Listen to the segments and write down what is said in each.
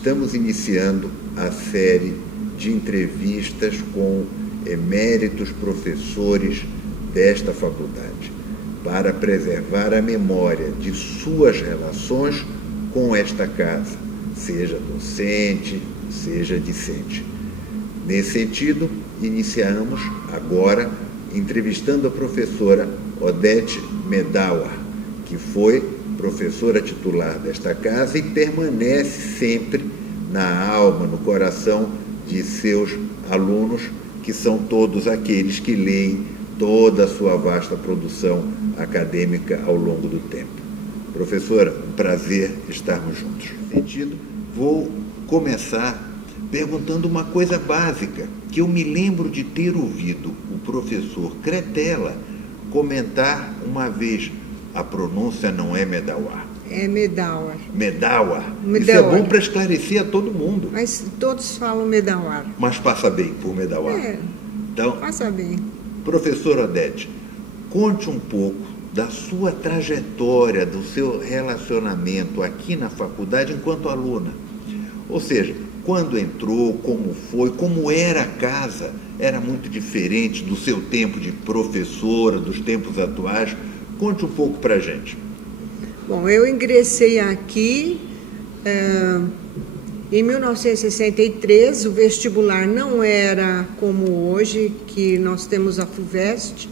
estamos iniciando a série de entrevistas com eméritos professores desta faculdade, para preservar a memória de suas relações com esta casa, seja docente, seja discente. Nesse sentido, iniciamos agora entrevistando a professora Odete Medauer, que foi professora titular desta casa e permanece sempre na alma, no coração de seus alunos, que são todos aqueles que leem toda a sua vasta produção acadêmica ao longo do tempo. Professora, um prazer estarmos juntos. Nesse sentido, vou começar perguntando uma coisa básica, que eu me lembro de ter ouvido o professor Cretella comentar uma vez: a pronúncia não é Medauer. É Medauer. Medauer. Isso é bom para esclarecer a todo mundo. Mas todos falam Medauer. Mas passa bem por Medauer. Então, passa bem. Professora Odete, conte um pouco da sua trajetória, do seu relacionamento aqui na faculdade enquanto aluna. Ou seja, quando entrou, como foi, como era a casa, era muito diferente do seu tempo de professora, dos tempos atuais. Conte um pouco para a gente. Bom, eu ingressei aqui em 1963, o vestibular não era como hoje, que nós temos a FUVEST,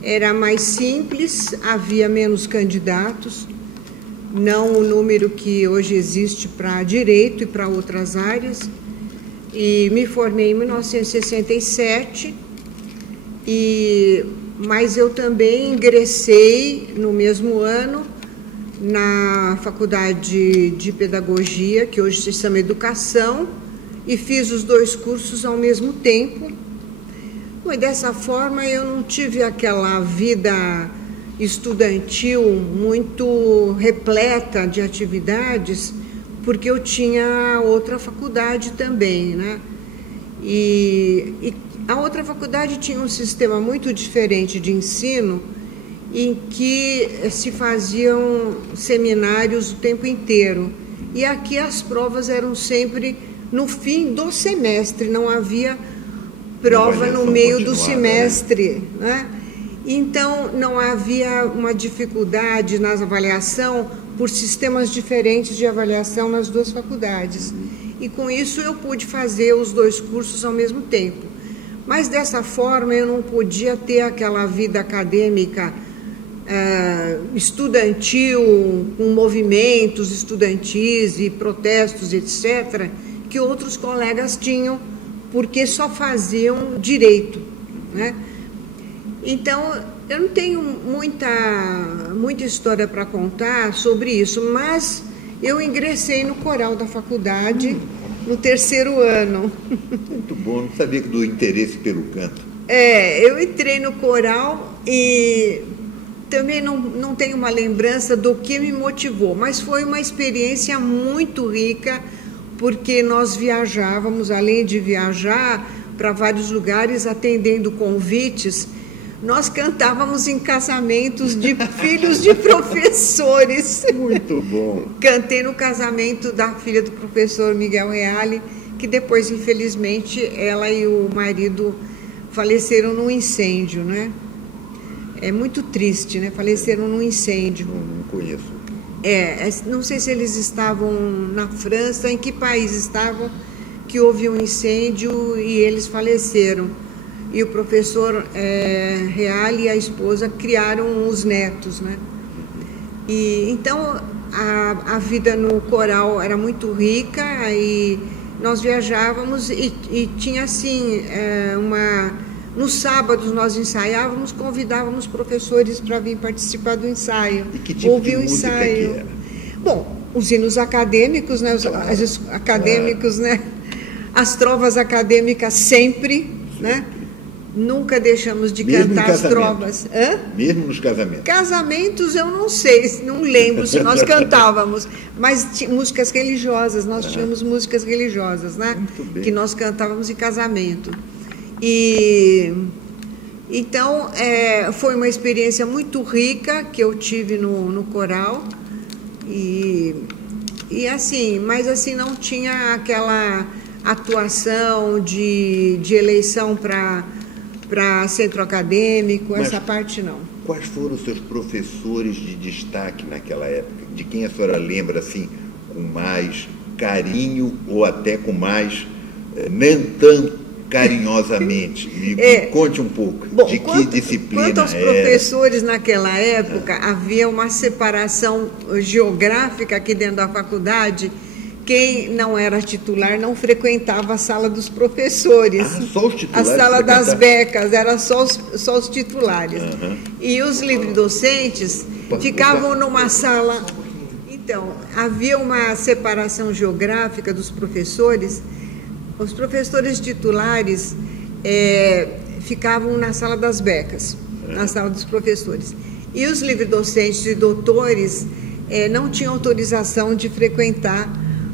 era mais simples, havia menos candidatos, não o número que hoje existe para direito e para outras áreas, e me formei em 1967, mas eu também ingressei no mesmo ano na Faculdade de Pedagogia, que hoje se chama Educação, e fiz os dois cursos ao mesmo tempo. E dessa forma eu não tive aquela vida estudantil muito repleta de atividades, porque eu tinha outra faculdade também, né? E a outra faculdade tinha um sistema muito diferente de ensino, em que se faziam seminários o tempo inteiro. E aqui as provas eram sempre no fim do semestre, não havia prova no meio do semestre, né? Então, não havia uma dificuldade na avaliação por sistemas diferentes de avaliação nas duas faculdades. E com isso eu pude fazer os dois cursos ao mesmo tempo. Mas dessa forma eu não podia ter aquela vida acadêmica estudantil, com movimentos estudantis e protestos, etc., que outros colegas tinham, porque só faziam direito, né? Então, eu não tenho muita história para contar sobre isso, mas eu ingressei no coral da faculdade no terceiro ano. Muito bom, não sabia do interesse pelo canto. Eu entrei no coral e também não tenho uma lembrança do que me motivou, mas foi uma experiência muito rica, porque nós viajávamos, além de viajar para vários lugares atendendo convites, nós cantávamos em casamentos de filhos de professores. Muito bom. Cantei no casamento da filha do professor Miguel Reale, que depois, infelizmente, ela e o marido faleceram num incêndio, né? É muito triste, né? Faleceram num incêndio. Não conheço. Não sei se eles estavam na França, em que país estavam, que houve um incêndio e eles faleceram. E o professor Reale e a esposa criaram os netos, né? E então a vida no coral era muito rica e nós viajávamos e tinha assim nos sábados nós ensaiávamos, convidávamos professores para vir participar do ensaio. E que tipo de música ensaio. Que era? Bom, os hinos acadêmicos, né? Os acadêmicos, né? As trovas acadêmicas sempre, né? Nunca deixamos de cantar as trovas. Mesmo nos casamentos? Casamentos eu não sei, não lembro se nós cantávamos, mas músicas religiosas, nós tínhamos músicas religiosas, né? Muito bem. Que nós cantávamos em casamento. E então foi uma experiência muito rica que eu tive no coral, e E assim, mas assim não tinha aquela atuação de eleição para centro acadêmico, essa parte não. Quais foram os seus professores de destaque naquela época? De quem a senhora lembra assim com mais carinho ou até com mais, nem tão carinhosamente? Me conte um pouco. Bom, de que disciplina quanto aos professores naquela época, havia uma separação geográfica aqui dentro da faculdade. Quem não era titular não frequentava a sala dos professores. Só os titulares? A sala das becas, era só os titulares. E os livre-docentes ficavam numa sala... Então, havia uma separação geográfica dos professores. Os professores titulares ficavam na sala das becas, na sala dos professores. E os livre-docentes e doutores não tinham autorização de frequentar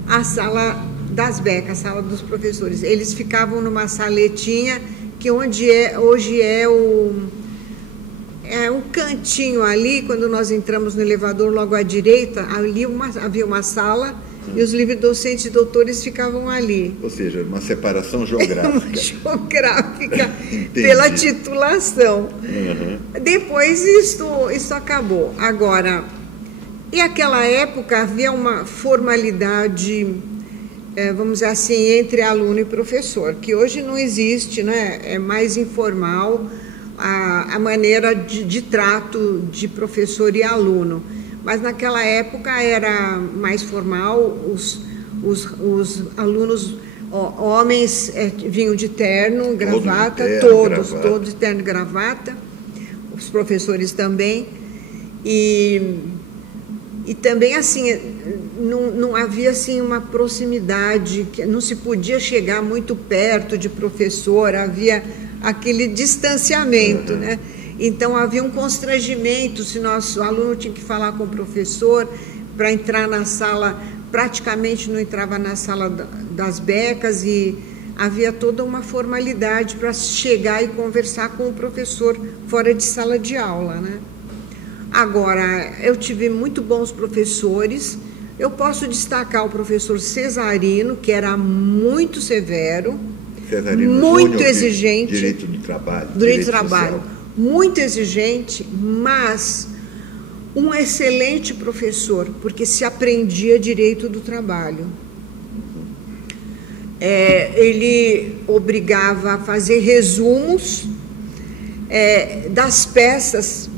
a sala das becas, a sala dos professores. Eles ficavam numa saletinha que hoje é um cantinho ali. Quando nós entramos no elevador, logo à direita, ali havia uma sala e os livre-docentes e doutores ficavam ali. Ou seja, uma separação geográfica. Geográfica, pela titulação. Depois isso acabou. Agora, e naquela época havia uma formalidade, vamos dizer assim, entre aluno e professor, que hoje não existe, né? É mais informal a maneira de trato de professor e aluno. Mas naquela época era mais formal, os alunos, homens vinham de terno, gravata, todos de terno e gravata, os professores também, e também assim, não havia assim uma proximidade, não se podia chegar muito perto de professor, havia aquele distanciamento, né? Então havia um constrangimento se nosso aluno tinha que falar com o professor para entrar na sala, praticamente não entrava na sala das becas, e havia toda uma formalidade para chegar e conversar com o professor fora de sala de aula, né? Agora, eu tive muito bons professores. Eu posso destacar o professor Cesarino, que era muito severo, muito exigente. Direito do trabalho. Direito do trabalho. Muito exigente, mas um excelente professor, porque se aprendia direito do trabalho. Ele obrigava a fazer resumos das peças,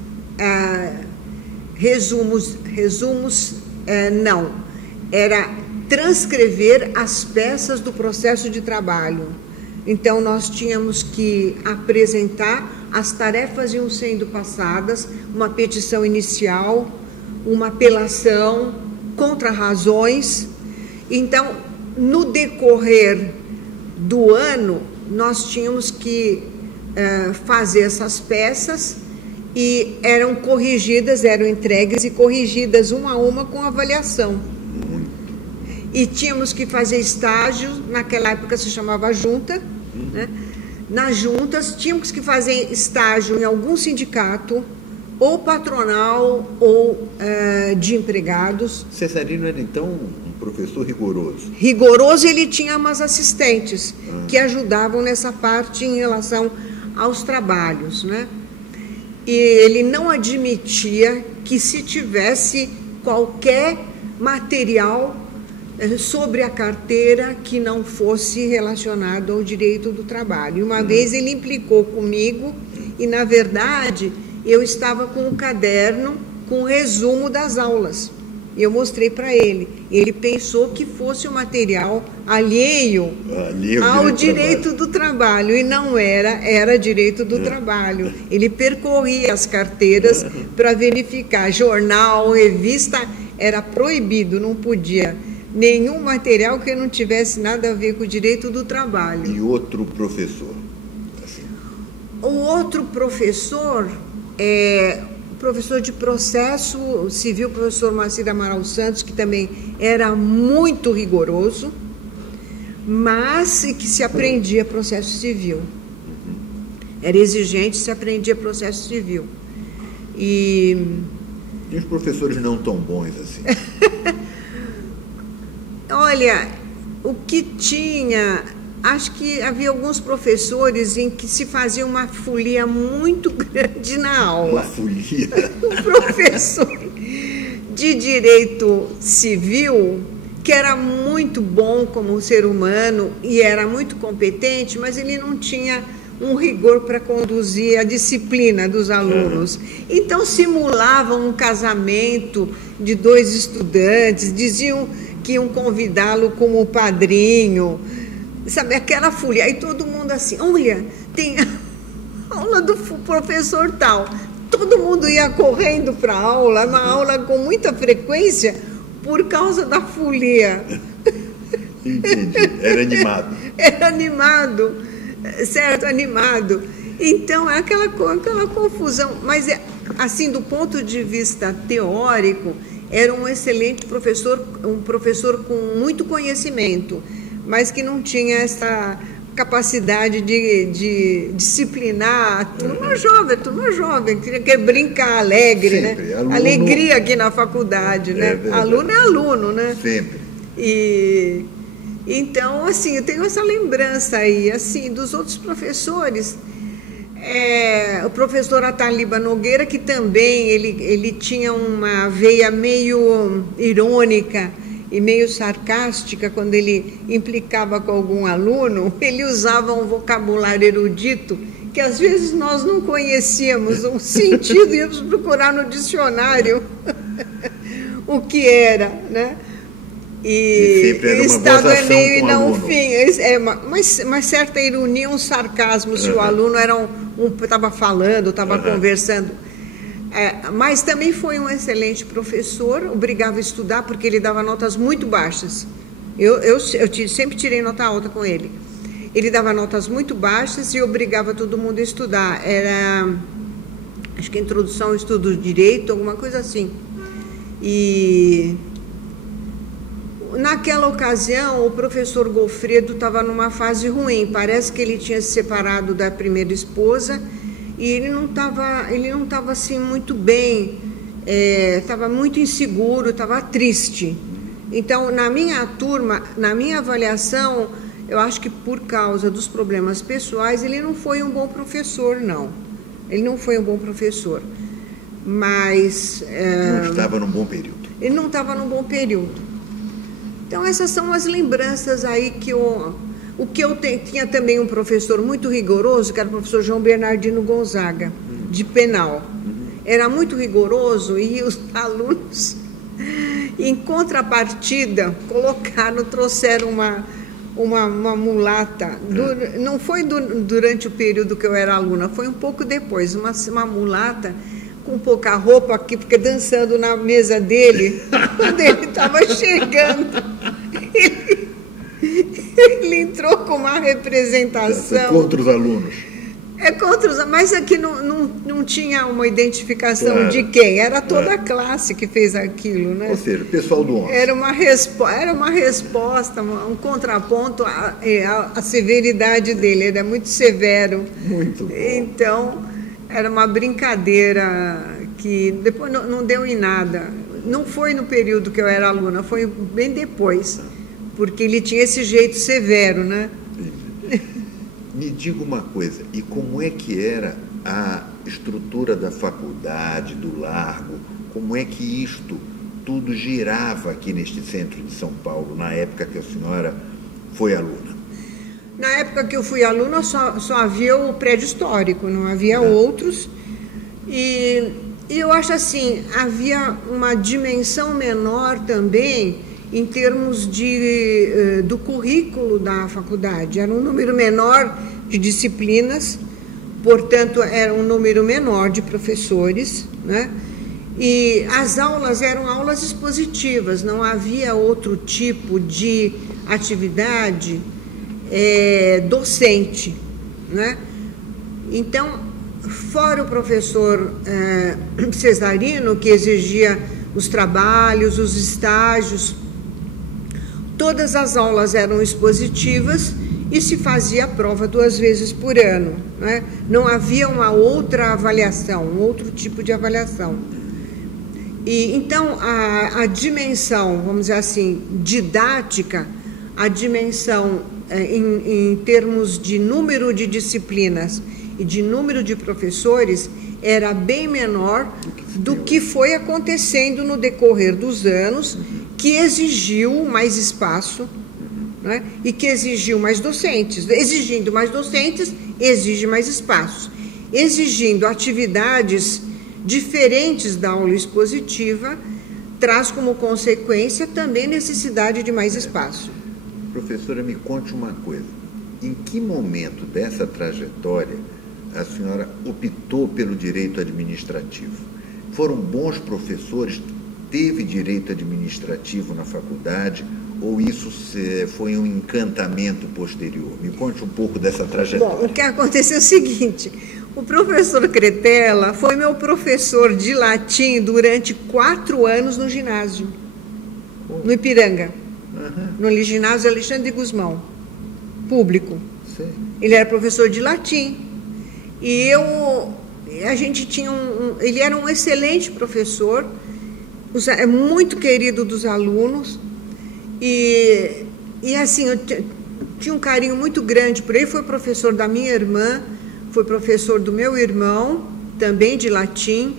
não, era transcrever as peças do processo de trabalho. Então, nós tínhamos que apresentar, as tarefas iam sendo passadas, uma petição inicial, uma apelação, contrarrazões. Então, no decorrer do ano, nós tínhamos que fazer essas peças e eram corrigidas, eram entregues e corrigidas uma a uma com avaliação. E tínhamos que fazer estágio, naquela época se chamava junta, né? Nas juntas tínhamos que fazer estágio em algum sindicato, ou patronal, ou de empregados. Cesarino era então um professor rigoroso? Rigoroso, ele tinha umas assistentes que ajudavam nessa parte em relação aos trabalhos, né? E ele não admitia que se tivesse qualquer material sobre a carteira que não fosse relacionado ao direito do trabalho. Uma vez ele implicou comigo e, na verdade, eu estava com um caderno com o resumo das aulas. Eu mostrei para ele. Ele pensou que fosse um material alheio ao direito do trabalho, e não era direito do trabalho. Ele percorria as carteiras para verificar. Jornal, revista, era proibido, não podia. Nenhum material que não tivesse nada a ver com o direito do trabalho. E outro professor? Assim. O outro professor professor de processo civil, professor Marcir Amaral Santos, que também era muito rigoroso, mas que se aprendia processo civil. Era exigente, se aprendia processo civil. E os professores não tão bons assim? Olha, o que tinha, acho que havia alguns professores em que se fazia uma folia muito grande na aula. Uma folia? O professor de Direito Civil, que era muito bom como ser humano e era muito competente, mas ele não tinha um rigor para conduzir a disciplina dos alunos. Então, simulavam um casamento de 2 estudantes, diziam que iam convidá-lo como padrinho, sabe, aquela folia. Aí todo mundo assim, olha, tem a aula do professor tal. Todo mundo ia correndo para a aula, uma aula com muita frequência, por causa da folia. Entendi, era animado. Era animado, certo, animado. Então, é aquela confusão. Mas, assim, do ponto de vista teórico, era um excelente professor, um professor com muito conhecimento, mas que não tinha essa capacidade de disciplinar a turma jovem, quer brincar alegre, sempre, né? Aluno, alegria aqui na faculdade, né? Aluno é aluno, né? Sempre. E então, assim, eu tenho essa lembrança aí, assim, dos outros professores. O professor Ataliba Nogueira, que também ele tinha uma veia meio irônica e meio sarcástica quando ele implicava com algum aluno. Ele usava um vocabulário erudito que às vezes nós não conhecíamos o sentido, íamos procurar no dicionário o que era, né? E sempre era uma estado gozação meio com o aluno. Enfim, uma certa ironia, um sarcasmo, se o aluno era estava falando, estava conversando. Mas também foi um excelente professor, obrigava a estudar porque ele dava notas muito baixas. Eu sempre tirei nota alta com ele. Ele dava notas muito baixas e obrigava todo mundo a estudar. Era, acho que introdução ao estudo de direito, alguma coisa assim. E naquela ocasião o professor Gofredo estava numa fase ruim. Parece que ele tinha se separado da primeira esposa. E ele não estava assim muito bem, estava muito inseguro, estava triste. Então, na minha turma, na minha avaliação, eu acho que por causa dos problemas pessoais, ele não foi um bom professor, não. Ele não foi um bom professor. Mas não estava num bom período. Ele não estava num bom período. Então, essas são as lembranças aí que eu... O que eu tinha também um professor muito rigoroso, que era o professor João Bernardino Gonzaga, de penal. Era muito rigoroso e os alunos, em contrapartida, trouxeram uma mulata. Não foi durante o período que eu era aluna, foi um pouco depois. Uma mulata com pouca roupa, que fica dançando na mesa dele, quando ele estava chegando. Ele entrou com uma representação. Contra os alunos. Mas aqui não tinha uma identificação de quem. Era toda a classe que fez aquilo, né? Ou seja, o pessoal do 11. Era uma resposta, um contraponto à severidade dele. Ele é muito severo. Muito bom. Então, era uma brincadeira que depois não deu em nada. Não foi no período que eu era aluna, foi bem depois. Porque ele tinha esse jeito severo, né? Me diga uma coisa, e como é que era a estrutura da faculdade, do Largo? Como é que isto tudo girava aqui neste centro de São Paulo, na época que a senhora foi aluna? Na época que eu fui aluna, só havia o prédio histórico, não havia outros. E eu acho assim, havia uma dimensão menor também em termos do currículo da faculdade. Era um número menor de disciplinas, portanto, era um número menor de professores, né? E as aulas eram aulas expositivas, não havia outro tipo de atividade docente, né? Então, fora o professor Cesarino, que exigia os trabalhos, os estágios, todas as aulas eram expositivas e se fazia a prova 2 vezes por ano, né? Não havia uma outra avaliação, um outro tipo de avaliação. E então a dimensão, vamos dizer assim, didática, a dimensão em termos de número de disciplinas e de número de professores era bem menor do que foi acontecendo no decorrer dos anos, que exigiu mais espaço, né? E que exigiu mais docentes. Exigindo mais docentes, exige mais espaço. Exigindo atividades diferentes da aula expositiva, traz como consequência também necessidade de mais espaço. Professora, me conte uma coisa. Em que momento dessa trajetória a senhora optou pelo direito administrativo? Foram bons professores? Teve direito administrativo na faculdade? Ou isso foi um encantamento posterior? Me conte um pouco dessa trajetória. Bom, o que aconteceu é o seguinte: o professor Cretella foi meu professor de latim durante 4 anos no ginásio, no Ipiranga, no ginásio Alexandre Guzmão, público. Sim. Ele era professor de latim. E a gente tinha ele era um excelente professor, é muito querido dos alunos, e assim, eu tinha um carinho muito grande por ele. Foi professor da minha irmã, foi professor do meu irmão, também de latim,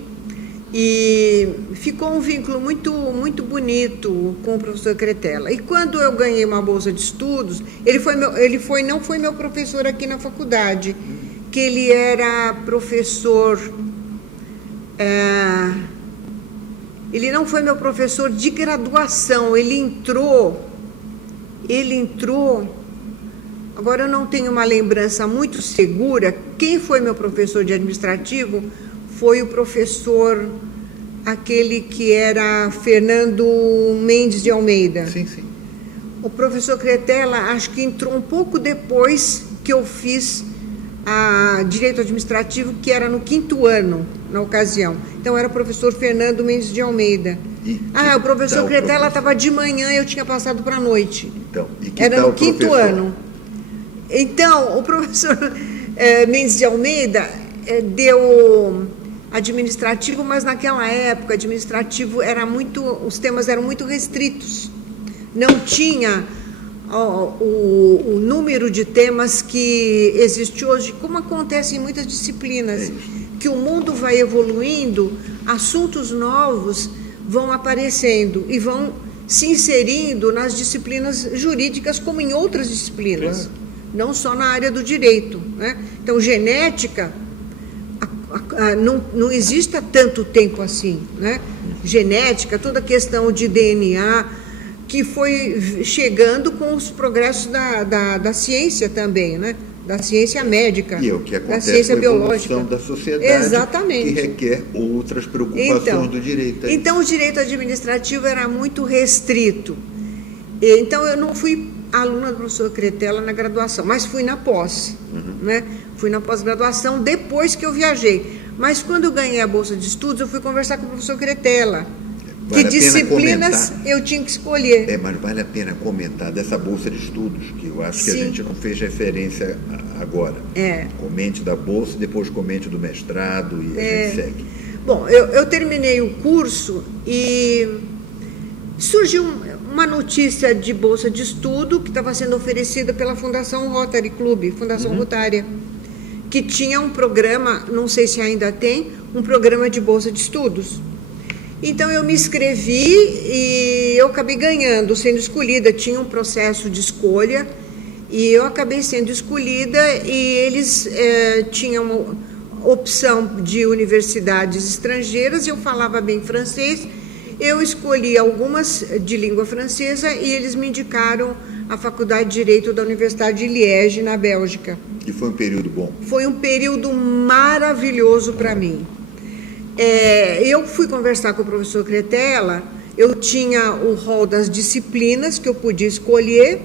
e ficou um vínculo muito, muito bonito com o professor Cretella. E quando eu ganhei uma bolsa de estudos, não foi meu professor aqui na faculdade, que ele era professor, ele não foi meu professor de graduação, ele entrou, agora eu não tenho uma lembrança muito segura. Quem foi meu professor de administrativo foi o professor, aquele que era Fernando Mendes de Almeida. Sim, sim. O professor Cretella, acho que entrou um pouco depois que eu fiz direito administrativo, que era no 5º ano, na ocasião. Então, era o professor Fernando Mendes de Almeida. O professor Cretella estava de manhã e eu tinha passado para a noite. Então, era no 5º ano. Então, o professor Mendes de Almeida deu administrativo, mas naquela época, administrativo os temas eram muito restritos. Não tinha o número de temas que existe hoje, como acontece em muitas disciplinas, que o mundo vai evoluindo, assuntos novos vão aparecendo e vão se inserindo nas disciplinas jurídicas como em outras disciplinas, não só na área do direito, né? Então, genética não existe há tanto tempo assim, né? Genética, toda a questão de DNA, que foi chegando com os progressos da ciência também, né? Da ciência médica, e é o que acontece da ciência com a biológica evolução da sociedade. Exatamente. Que requer outras preocupações do direito. Então, o direito administrativo era muito restrito. Então, eu não fui aluna do professor Cretella na graduação, mas fui na pós, né? Fui na pós-graduação depois que eu viajei. Mas quando eu ganhei a bolsa de estudos, eu fui conversar com o professor Cretella. Que disciplinas eu tinha que escolher. Mas vale a pena comentar dessa bolsa de estudos, que eu acho que a gente não fez referência agora. Comente da bolsa, depois comente do mestrado e a gente segue. Bom, eu terminei o curso e surgiu uma notícia de bolsa de estudo que estava sendo oferecida pela Fundação Rotary Club, Fundação Rotária, que tinha um programa, não sei se ainda tem, um programa de bolsa de estudos. Então, eu me inscrevi e eu acabei ganhando, sendo escolhida. Tinha um processo de escolha e eu acabei sendo escolhida, e eles tinham uma opção de universidades estrangeiras. Eu falava bem francês, eu escolhi algumas de língua francesa e eles me indicaram a Faculdade de Direito da Universidade de Liège, na Bélgica. E foi um período bom? Foi um período maravilhoso para mim. Eu fui conversar com o professor Cretella, eu tinha o rol das disciplinas que eu podia escolher,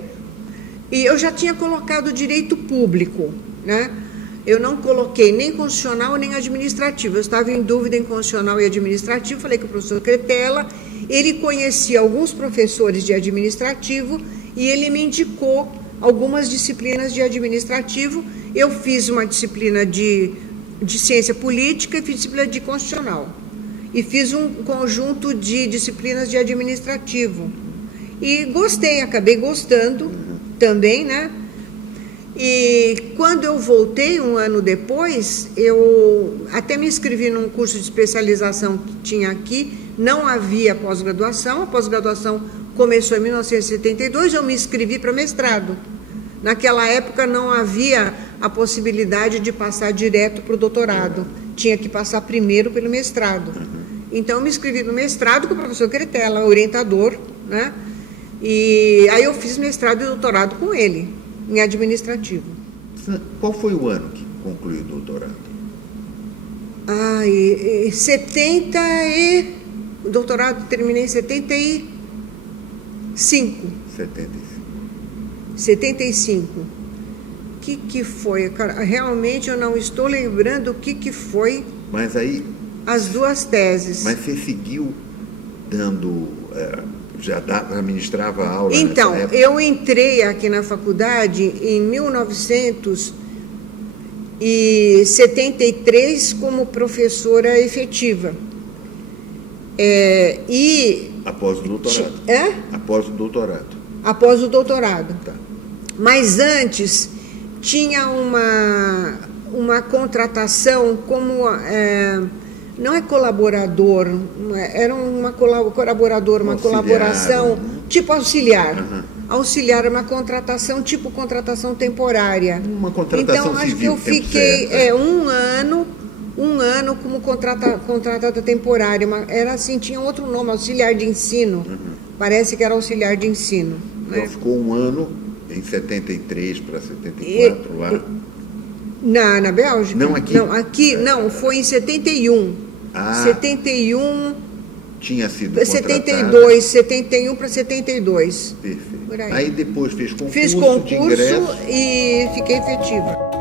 e eu já tinha colocado direito público, né? Eu não coloquei nem constitucional nem administrativo, eu estava em dúvida em constitucional e administrativo. Falei com o professor Cretella, ele conhecia alguns professores de administrativo e ele me indicou algumas disciplinas de administrativo. Eu fiz uma disciplina de ciência política e fiz disciplina de constitucional. e fiz um conjunto de disciplinas de administrativo. E gostei, acabei gostando também, né? E quando eu voltei, um ano depois, eu até me inscrevi num curso de especialização que tinha aqui, não havia pós-graduação, a pós-graduação começou em 1972, eu me inscrevi para mestrado. Naquela época não havia a possibilidade de passar direto para o doutorado, tinha que passar primeiro pelo mestrado. Então eu me inscrevi no mestrado com o professor Cretella, orientador, né? E aí eu fiz mestrado e doutorado com ele, em administrativo. Qual foi o ano que concluiu o doutorado? O doutorado terminei em 75. 75. O que foi? Realmente eu não estou lembrando o que foi. Mas aí... As duas teses. Mas você seguiu dando... administrava aula então, nessa época? Eu entrei aqui na faculdade em 1973 como professora efetiva. Após o doutorado? Após o doutorado. Após o doutorado. Tá. Mas antes tinha uma contratação como... não é colaborador, era uma colaboradora, uma colaboração tipo auxiliar. Auxiliar é uma contratação tipo contratação temporária. Uma contratação então, acho civil, que eu fiquei um ano como contratada temporária. Era assim, tinha outro nome, auxiliar de ensino. Parece que era auxiliar de ensino. Então né? Ficou um ano, em 73 para 74 lá. Na Bélgica? Não aqui? Não, aqui não, foi em 71. 71. Tinha sido 72, 71 para 72. Perfeito. Por aí. Aí depois fez concurso Fiz concurso de ingresso. e fiquei efetiva.